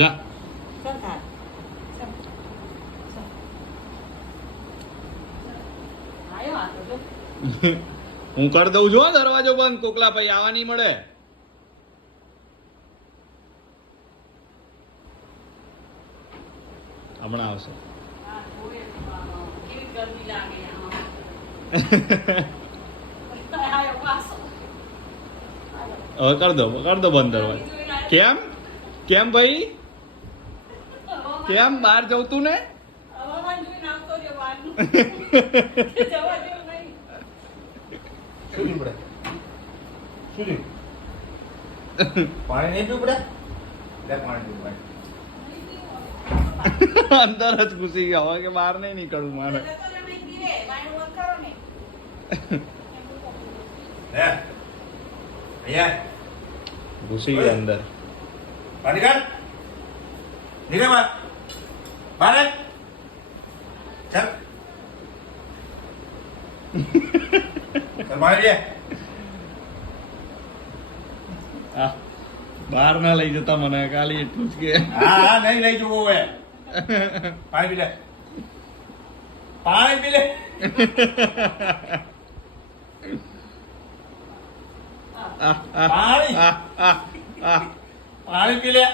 જા હું કરી દઉં છું દરવાજો બંધ. કોકલા ભાઈ આવા નહીં મળે. હમણાં આવશે. હવે કર દો બંધ દરવાજો. કેમ કેમ ભાઈ કેમ બહાર જવું તું ને? પાણી નહીં પીવું પડે? અંદર જ ઘૂસી ગયા હવે કે બહાર નહીં નીકળવું મારે. ઘૂસી ગયા અંદર. પાણી કાઢ. નીકળ બહાર. બહાર ચાલ. પાણી લે. બહાર ના લઈ જતા મને ખાલી એટલું જ કે. હા નહીં લઈ જવું હવે. પાણી પી લે. પાણી પી લે. પાણી પી લે.